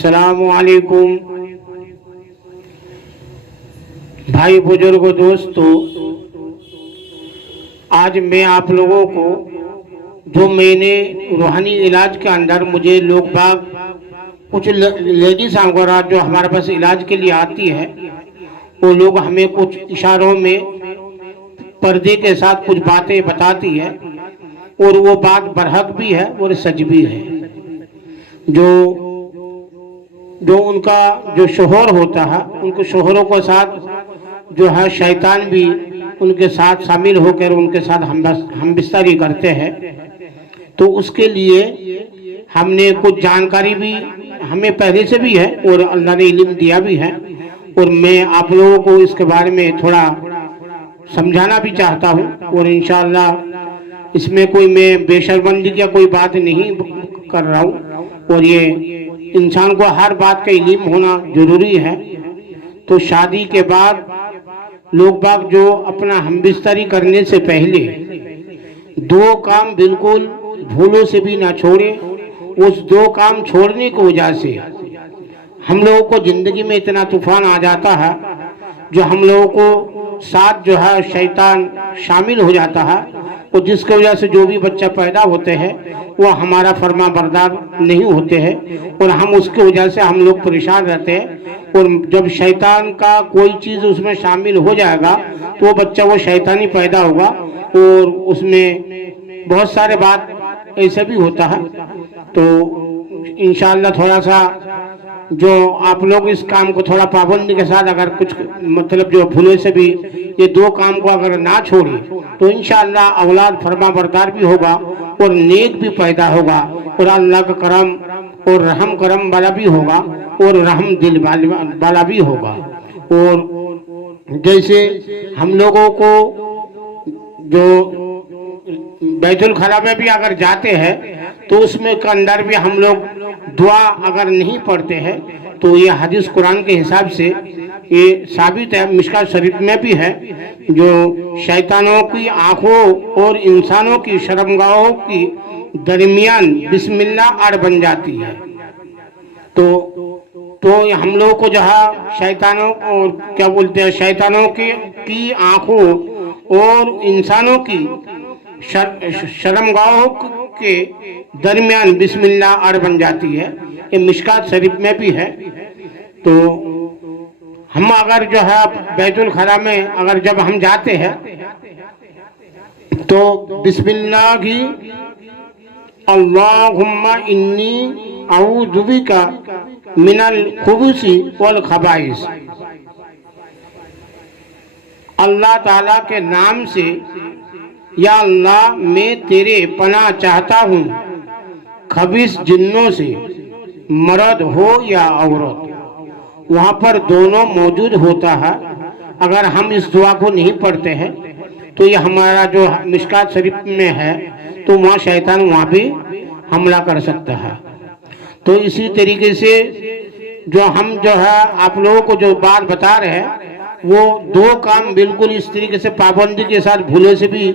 अस्सलामु अलैकुम भाई बुजुर्गों दोस्तों, आज मैं आप लोगों को जो मैंने रूहानी इलाज के अंदर मुझे लोग बाग कुछ लेडीज वगैरह जो हमारे पास इलाज के लिए आती है, वो लोग हमें कुछ इशारों में पर्दे के साथ कुछ बातें बताती है और वो बात बरहक भी है और सच भी है। जो उनका जो शोहर होता है, उनके शोहरों के साथ जो है शैतान भी उनके साथ शामिल होकर उनके साथ हम बिस्तरी करते हैं। तो उसके लिए हमने कुछ जानकारी भी हमें पहले से भी है और अल्लाह ने इल्म दिया भी है, और मैं आप लोगों को इसके बारे में थोड़ा समझाना भी चाहता हूँ। और इंशाअल्लाह इसमें कोई मैं बेशर्मंदी का कोई बात नहीं कर रहा हूँ, और ये इंसान को हर बात का इल्म होना जरूरी है। तो शादी के बाद लोग बाग जो अपना हमबिस्तरी करने से पहले दो काम बिल्कुल भूलों से भी ना छोड़े। उस दो काम छोड़ने की वजह से हम लोगों को जिंदगी में इतना तूफान आ जाता है, जो हम लोगों को साथ जो है शैतान शामिल हो जाता है, और जिसकी वजह से जो भी बच्चा पैदा होते हैं वो हमारा फर्मा बरदार नहीं होते हैं, और हम उसकी वजह से हम लोग परेशान रहते हैं। और जब शैतान का कोई चीज़ उसमें शामिल हो जाएगा तो वो बच्चा वो शैतानी पैदा होगा, और उसमें बहुत सारे बात ऐसा भी होता है। तो इंशाअल्लाह थोड़ा सा जो आप लोग इस काम को थोड़ा पाबंदी के साथ अगर कुछ मतलब जो भूले से भी ये दो काम को अगर ना छोड़े तो इंशाअल्लाह औलाद फरमा बरदार भी होगा और नेक भी पैदा होगा, और अल्लाह का करम और रहम करम वाला भी होगा और रहम दिल वाला भी होगा। और जैसे हम लोगों को जो बैतुल खला में भी अगर जाते हैं तो उसमें के अंदर भी हम लोग दुआ अगर नहीं पढ़ते हैं तो ये हदीस कुरान के हिसाब से ये साबित है, मिशकात शरीफ में भी है, जो शैतानों की आंखों और इंसानों की शर्मगाहों की दरमियान बिस्मिल्लाह आड़ बन जाती है। तो हम लोग को जहाँ शैतानों और क्या बोलते हैं शैतानों की आंखों और इंसानों की शर्मगाहों के दरमियान बिस्मिल्लाह आड़ बन जाती है, ये मिशकात शरीफ में भी है। तो हम अगर जो है बैतुल खला में अगर जब हम जाते हैं तो बिस्मिल्लाह की अल्लाहुम्मा इन्नी अऊज़ु बिका मिनल खुबुसी वल खबाइस, अल्लाह ताला के नाम से या अल्लाह मैं तेरे पनाह चाहता हूँ खबीस जिन्नों से, मर्द हो या औरत, वहाँ पर दोनों मौजूद होता है। अगर हम इस दुआ को नहीं पढ़ते हैं तो ये हमारा जो मिशकात शरीफ में है तो वहाँ शैतान वहाँ भी हमला कर सकता है। तो इसी तरीके से जो हम जो है आप लोगों को जो बात बता रहे हैं वो दो काम बिल्कुल इस तरीके से पाबंदी के साथ भूले से भी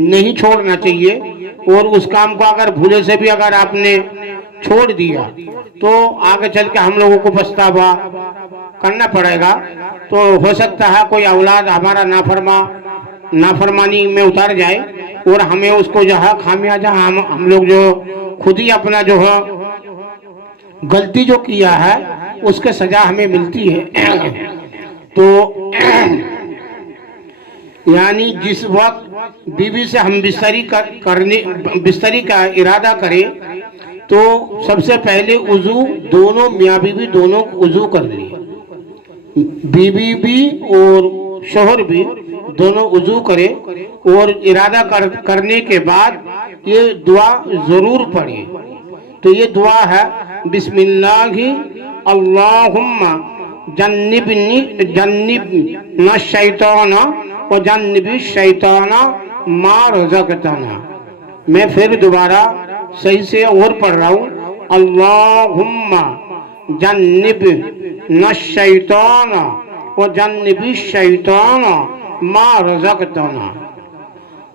नहीं छोड़ना चाहिए, और उस काम को अगर भूले से भी अगर आपने छोड़ दिया तो आगे चल के हम लोगों को पछतावा करना पड़ेगा। तो हो सकता है कोई औलाद हमारा नाफरमानी में उतर जाए और हमें उसको जो है खामियाजा हम लोग जो खुद ही अपना जो है गलती जो किया है उसके सजा हमें मिलती है। तो यानी जिस वक्त बीवी से हम बिस्तरी का इरादा करें तो सबसे पहले उजू दोनों मियाँ बीवी दोनों उजू कर लिए, बीवी भी और शोहर भी दोनों उजू करें, और इरादा करने के बाद ये दुआ जरूर पढ़े। तो ये दुआ है बिस्मिल्लाहि अल्लाहुम्मा जन्निबना शैताना व जन्निबी शैताना मा रज़क़तना। मैं फिर दोबारा सही से और पढ़ रहा हूँ, अल्लाहुम्मा जन्निबना शैताना व जन्निबी शैताना मा रज़क़तना।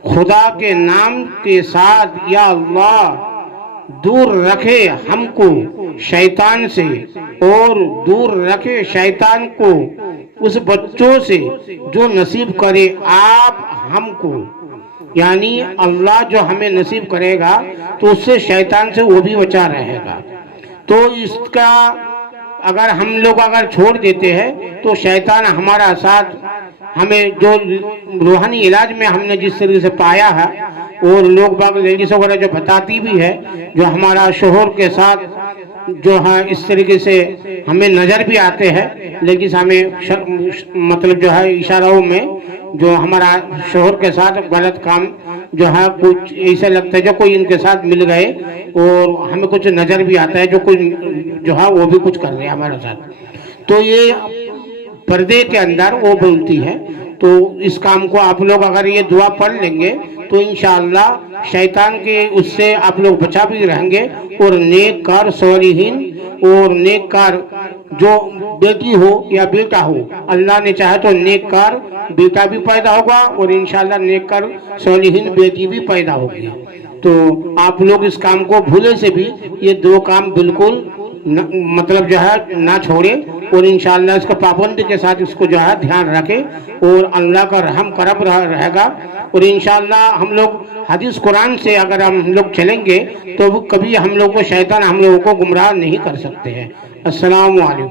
खुदा के नाम के साथ या अल्लाह دور رکھے ہم کو شیطان سے، اور دور رکھے شیطان کو اس بچوں سے جو نصیب کرے آپ ہم کو، یعنی اللہ جو ہمیں نصیب کرے گا تو اس سے شیطان سے وہ بھی بچا رہے گا۔ تو اس کا اگر ہم لوگ اگر چھوڑ دیتے ہیں تو شیطان ہمارا ساتھ، ہمیں جو روحانی علاج میں ہم نے جس طریقے سے پایا ہے، اور لوگ باغ لیڈیز وغیرہ جو بتاتی بھی ہے، جو ہمارا شوہر کے ساتھ جو ہے اس طریقے سے ہمیں نظر بھی آتے ہیں، لیکن ہمیں مطلب جو ہے اشاروں میں جو ہمارا شوہر کے ساتھ غلط کام جو ہے کچھ ایسا لگتا ہے جو کوئی ان کے ساتھ مل گئے، اور ہمیں کچھ نظر بھی آتا ہے جو کوئی جو ہے وہ بھی کچھ کر رہے ہیں ہمارے ساتھ، تو یہ پردے کے اندر وہ بولتی ہے۔ تو اس کام کو آپ لوگ اگر یہ دعا پڑھ لیں گے تو انشاءاللہ شیطان کے اس سے آپ لوگ بچا بھی رہیں گے، اور نیک کار صالحین، اور نیک کار جو بیٹی ہو یا بیٹا ہو، اللہ نے چاہے تو نیک کار بیٹا بھی پیدا ہوگا، اور انشاءاللہ نیک کار صالحین بیٹی بھی پیدا ہوگی۔ تو آپ لوگ اس کام کو بھولے سے بھی یہ دو کام بالکل مطلب جو ہے نہ چھوڑے، اور انشاءاللہ اس کا پابندی کے ساتھ اس کو جو ہے دھیان رکھے، اور اللہ کا رحم کرم رہے گا، اور انشاءاللہ ہم لوگ حدیث قرآن سے اگر ہم لوگ چلیں گے تو کبھی ہم لوگ کو شیطان ہم لوگوں کو گمراہ نہیں کر سکتے ہیں۔ السلام علیکم۔